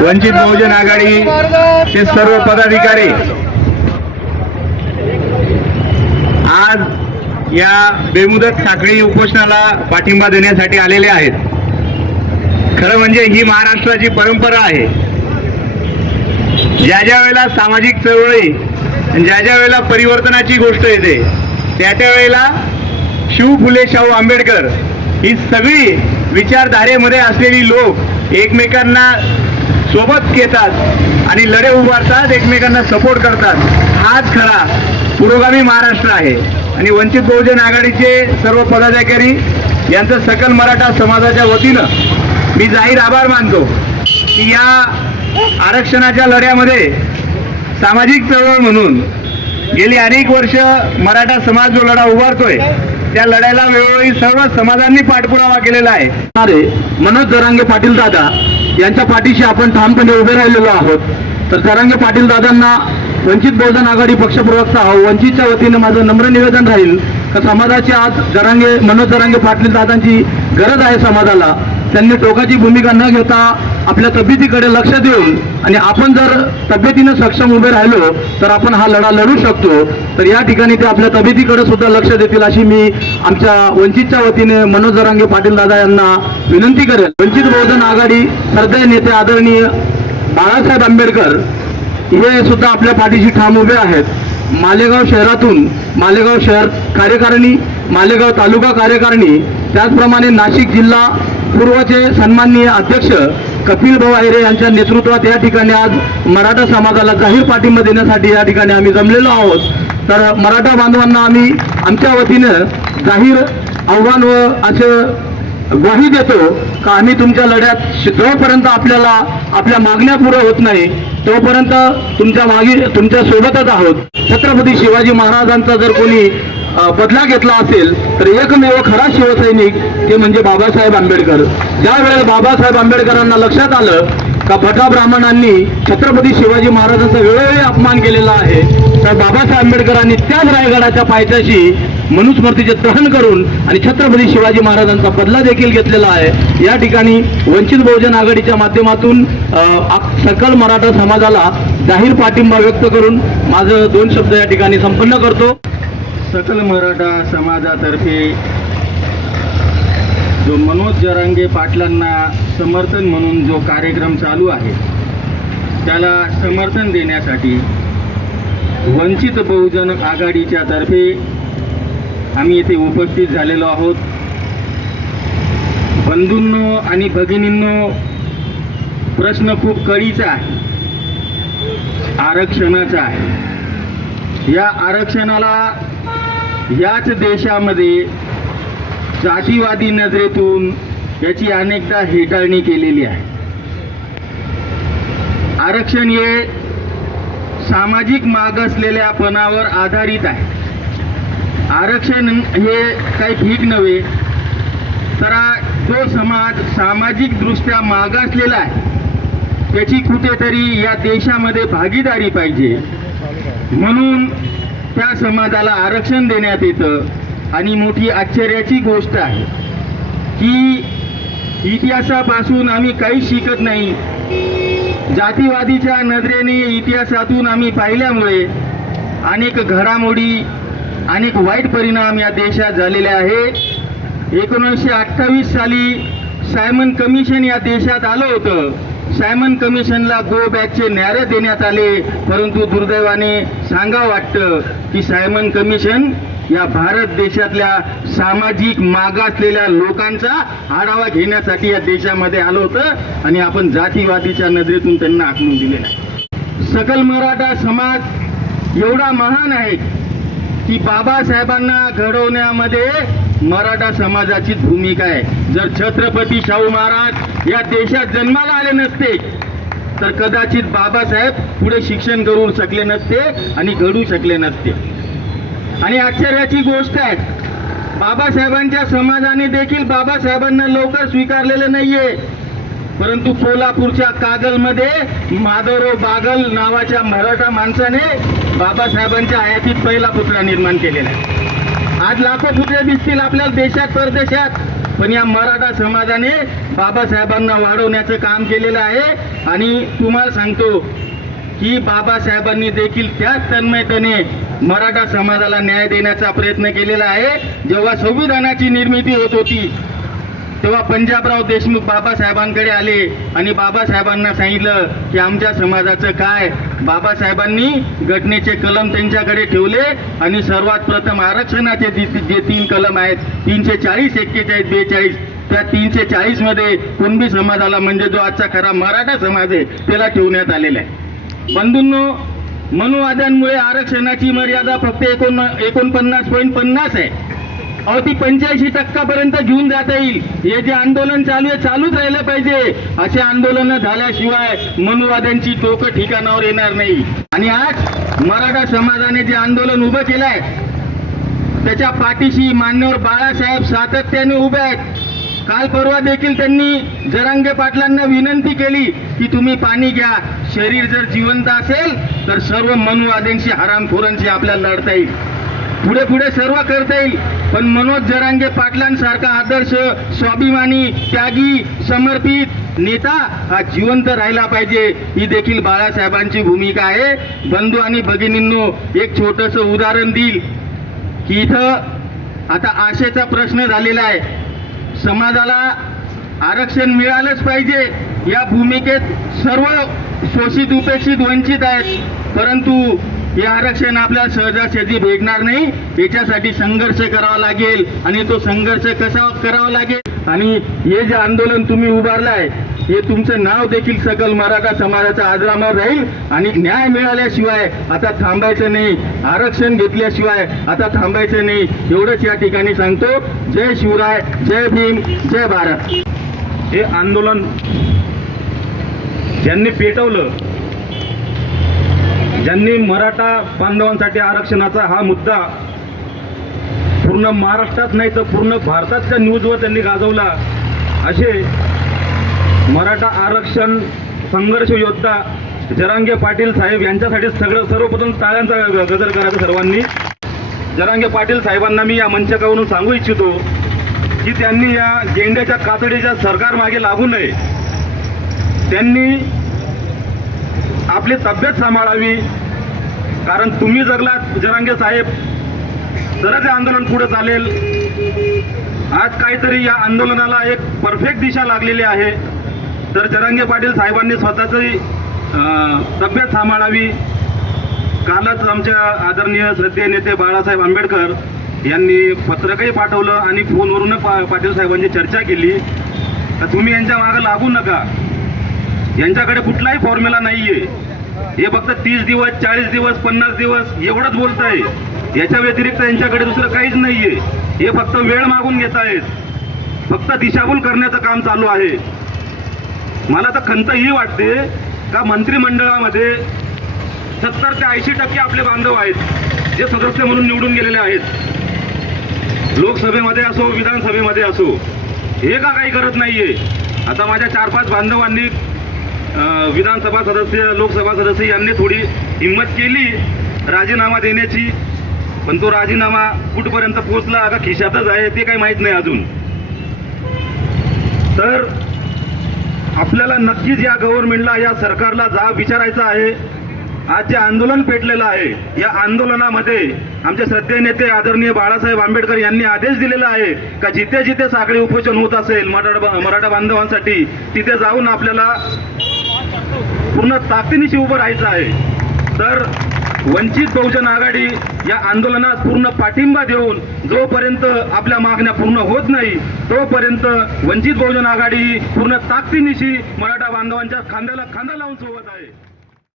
वंचित बहुजन आघाडीचे सर्व पदाधिकारी आज या बेमुदत साखळी उपोषणाला पाठिंबा देण्यासाठी आलेले आहेत. खरं म्हणजे ही महाराष्ट्राची परंपरा आहे. ज्या ज्या वेळेला सामाजिक चळवळी आणि ज्या ज्या वेळेला परिवर्तनाची गोष्ट येते त्या त्या वेळेला शिव फुले शाहू आंबेडकर ही सगळी विचारधारेमध्ये असलेली लोक एकमेकांना सोबत घेतात आणि लढे उभारतात, एकमेकांना सपोर्ट करतात. हाच खरा पुरोगामी महाराष्ट्र आहे. आणि वंचित बहुजन आघाडीचे सर्व पदाधिकारी यांचं सकल मराठा समाजाच्या वतीनं मी जाहीर आभार मानतो की या आरक्षणाच्या लढ्यामध्ये सामाजिक चळवळ म्हणून गेली अनेक वर्ष मराठा समाज जो लढा उभारतोय त्या लढ्याला वेळोवेळी सर्व समाजांनी पाठपुरावा केलेला आहे. मनोज जरांगे पाटील दादा यांच्या पाठीशी आपण ठामपणे उभे राहिलेलो आहोत. तर जरांगे पाटील दादांना वंचित बहुजन आघाडी पक्षप्रवक्ता वंचितच्या वतीनं माझं नम्र निवेदन राहील का समाजाची आज मनोज जरांगे पाटील दादांची गरज आहे समाजाला. त्यांनी टोकाची भूमिका न घेता आपल्या तब्येतीकडे लक्ष देऊन आणि आपण जर तब्येतीनं सक्षम उभे राहिलो तर आपण हा लढा लढू शकतो. तर या ठिकाणी ते आपल्या तब्येतीकडे सुद्धा लक्ष देतील अशी मी आमच्या वंचितच्या वतीने मनोज जरांगे पाटील दादा यांना विनंती करेल. वंचित बहुजन आघाडी सरदार नेते आदरणीय बाळासाहेब आंबेडकर हे सुद्धा आपल्या पाठीशी ठाम उभे आहेत. मालेगाव शहरातून मालेगाव शहर कार्यकारिणी, मालेगाव तालुका कार्यकारिणी, त्याचप्रमाणे नाशिक जिल्हा पूर्वचे सन्माननीय अध्यक्ष कपिल भाऊ आहिरे यांच्या नेतृत्वात या ठिकाणी आज मराठा समाजाला जाहीर पाठिंबा देण्यासाठी या ठिकाणी आम्ही जमलेलो आहोत. तर मराठा बांधवांना आम्ही आमच्या वतीनं जाहीर आव्हान व असं ग्वाही देतो का आम्ही तुमच्या लढ्यात जोपर्यंत आपल्याला आपल्या मागण्या पुऱ्या होत नाही तोपर्यंत तुमच्या सोबतच आहोत. छत्रपती शिवाजी महाराजांचा जर कोणी बदला घेतला असेल तर एकमेव खरा शिवसैनिक ते म्हणजे बाबासाहेब आंबेडकर. ज्या वेळेला बाबासाहेब आंबेडकरांना लक्षात आलं का भटा ब्राह्मणांनी छत्रपती शिवाजी महाराजांचा वेळोवेळी अपमान केलेला आहे तर बाबासाहेब आंबेडकरांनी त्याच रायगडाच्या पायथ्याशी मनुस्मृतीचे दहन करून आणि छत्रपती शिवाजी महाराजांचा बदला देखील घेतलेला आहे. या ठिकाणी वंचित बहुजन आघाडीच्या माध्यमातून सकल मराठा समाजाला जाहीर पाठिंबा व्यक्त करून माझं 2 शब्द या ठिकाणी संपन्न करतो. सकल मराठा समाजातर्फे जो मनोज जरांगे पाटलांना समर्थन म्हणून जो कार्यक्रम चालू आहे त्याला समर्थन देण्यासाठी वंचित बहुजन आघाडीच्या तर्फे आम्ही येथे उपस्थित झालेलो आहोत. बंधूंनो आणि भगिनींनो, प्रश्न खूप कळीचा आहे, आरक्षणाचा आहे. या आरक्षणाला याच देशामध्ये जातीवादी नजरेतून याची अनेकदा हेटाळणी केलेली आहे. आरक्षण हे सामाजिक मागासलेल्यापणावर आधारित आहे. आरक्षण हे काही ठीक नव्हे, तर जो समाज सामाजिकदृष्ट्या मागासलेला आहे त्याची कुठेतरी या देशामध्ये भागीदारी पाहिजे म्हणून त्या समाजाला आरक्षण देण्यात येतं. आणि मोठी आश्चर्याची गोष्ट आहे की इतिहासापासून आम्ही काही शिकत नाही. जातीवादीच्या नजरेने इतिहासातून आम्ही पाहिल्यामुळे अनेक घडामोडी, अनेक वाईट परिणाम या देशात झालेले आहे. 1928 साली सायमन कमिशन या देशात आलं होतं. सायमन कमिशनला गो बॅकचे न्यारे देण्यात आले, परंतु दुर्दैवाने सांगावं वाटतं की सायमन कमिशन या भारत देशातल्या सामाजिक मागासलेल्या लोकांचा आढावा घेण्यासाठी या देशामध्ये आलं होतं आणि आपण जातीवादीच्या नजरेतून त्यांना आखणून दिलेलं आहे. सकल मराठा समाज एवढा महान आहे की बाबासाहेबांना घडवण्यामध्ये मराठा समाजाची भूमिका आहे. जर छत्रपती शाहू महाराज या देशात जन्माला आले नसते तर कदाचित बाबासाहेब पुढे शिक्षण करू शकले नसते आणि घडू शकले नसते. आणि आश्चर्याची गोष्ट आहे, बाबासाहेबांच्या समाजाने देखील बाबासाहेबांना लवकर स्वीकारलेलं नाहीये. परंतु कोल्हापूरच्या कागलमध्ये माधवराव बागल नावाच्या मराठा माणसाने बाबासाहेबांच्या हयातीत पहिला पुतळा निर्माण केलेला आहे. आज लाखो पुतळे दिसतील आपल्याला देशात परदेशात, पण या मराठा समाजाने बाबासाहेबांना वाढवण्याचं काम केलेलं आहे. आणि तुम्हाला सांगतो की बाबासाहेबांनी देखील त्याच तन्मयतेने मराठा समाजाला न्याय देण्याचा प्रयत्न केलेला आहे. जेव्हा संविधानाची निर्मिती होत होती तेव्हा पंजाबराव देशमुख बाबासाहेबांकडे आले आणि बाबासाहेबांना सांगितलं की आमच्या समाजाचं काय. बाबासाहेबांनी घटनेचे कलम त्यांच्याकडे ठेवले आणि सर्वात प्रथम आरक्षणाचे जे 3 कलम आहेत 340, 41, 42, त्या 340 मध्ये कुणबी समाजाला म्हणजे जो आजचा खरा मराठा समाज आहे त्याला ठेवण्यात आलेला आहे. बंधूंनो, मनुवाद्यांमुळे आरक्षणाची मर्यादा फक्त 49.50 आहे. अहो ती 85% पर्यंत घेऊन जाता येईल. हे जे आंदोलन चालू आहे चालूच राहिलं पाहिजे. असे आंदोलन झाल्याशिवाय मनुवाद्यांची टोकं ठिकाणावर येणार नाही. आणि आज मराठा समाजाने जे आंदोलन उभं केलंय त्याच्या पाठीशी मान्यवर बाळासाहेब सातत्याने उभे आहेत. काल परवा देखील त्यांनी जरांगे पाटलांना विनंती केली की तुम्ही पाणी घ्या. शरीर जर जिवंत असेल तर सर्व मनुवाद्यांशी हरामखोरांशी आपल्याला लढता येईल, पुढे पुढे सर्व करता येईल. पण मनोज जरांगे पाटलांसारखा आदर्श, स्वाभिमानी, त्यागी, समर्पित नेता हा जिवंत राहिला पाहिजे. ही देखील बाळासाहेबांची भूमिका आहे. बंधू आणि भगिनींनो, एक छोटंसं उदाहरण देईल की इथं आता आशेचा प्रश्न झालेला आहे. समाजाला आरक्षण मिळालंच पाहिजे या भूमिकेत सर्व शोषित, उपेक्षित, वंचित आहेत. परंतु हे आरक्षण आपल्याला सहजासहजी भेटणार नाही. याच्यासाठी संघर्ष करावा लागेल. आणि तो संघर्ष कसा करावा लागेल, आणि हे जे आंदोलन तुम्ही उभारलंय हे तुमचं नाव देखील सकल मराठा समाजाच्या आजरामर राहील. आणि न्याय मिळाल्याशिवाय आता थांबायचं नाही, आरक्षण घेतल्याशिवाय आता थांबायचं नाही. एवढंच या ठिकाणी सांगतो. जय शिवराय, जय भीम, जय भारत. हे आंदोलन ज्यांनी पेटवलं, ज्यांनी मराठा बांधवांसाठी आरक्षणाचा हा मुद्दा पूर्ण महाराष्ट्रात नाही तर पूर्ण भारताच्या न्यूजवर त्यांनी गाजवला, असे मराठा आरक्षण संघर्ष योद्धा जरांगे पाटील साहेब यांच्यासाठी सर्वप्रथम टाळ्यांचा गजर करायचा सर्वांनी. जरांगे पाटील साहेबांना मी या मंचकावरून सांगू इच्छितो की त्यांनी या गेंड्याच्या कातडीच्या सरकार मागे लागू नये. त्यांनी आपली तब्येत सांभाळावी. कारण तुम्ही जगलात जरांगे साहेब तरच हे आंदोलन पुढे चालेल. आज काहीतरी या आंदोलनाला एक परफेक्ट दिशा लागलेली आहे. तर जरांगे पाटील साहेबांनी स्वतःची तब्येत सांभाळावी. कालच आमच्या आदरणीय श्रद्धेय नेते बाळासाहेब आंबेडकर यांनी पत्रकही पाठवलं आणि फोनवरून पाटील साहेबांची चर्चा केली. तर तुम्ही यांच्या मागे लागू नका. यांच्याकडे कुठलाही फॉर्म्युला नाहीये. हे फक्त 30 दिवस, 40 दिवस, 50 दिवस एवढंच बोलत आहे. याच्या व्यतिरिक्त यांच्याकडे दुसरं काहीच नाहीये. हे फक्त वेळ मागून घेत आहेत. फक्त दिशाभूल करण्याचं काम चालू आहे. मला तर खंत ही वाटते का मंत्रिमंडळामध्ये 70 ते 80% आपले बांधव आहेत जे सदस्य म्हणून निवडून गेलेले आहेत. लोकसभेमध्ये असो, विधानसभेमध्ये असो, हे का काही करत नाहीये. आता माझ्या 4-5 बांधवांनी विधानसभा सदस्य, लोकसभा सदस्य यांनी थोडी हिंमत केली राजीनामा देण्याची. पण तो राजीनामा कुठपर्यंत पोहोचला का खिशातच आहे ते काही माहीत नाही अजून. तर आपल्याला नक्कीच या गव्हर्नमेंटला, या सरकारला जाब विचारायचा आहे. आज जे आंदोलन पेटलेलं आहे या आंदोलनामध्ये आमचे श्रद्धेय नेते आदरणीय बाळासाहेब आंबेडकर यांनी आदेश दिलेला आहे का जिथे जिथे साखळी उपोषण होत असेल मराठा बांधवांसाठी तिथे जाऊन आपल्याला पूर्ण ताकदीनिशी उभं राहायचं आहे. तर वंचित बहुजन आघाडी या आंदोलनात पूर्ण पाठिंबा देऊन जोपर्यंत आपल्या मागण्या पूर्ण होत नाही तोपर्यंत वंचित बहुजन आघाडी पूर्ण ताकदीनिशी मराठा बांधवांच्या खांद्याला खांदा लावून सोबत आहे.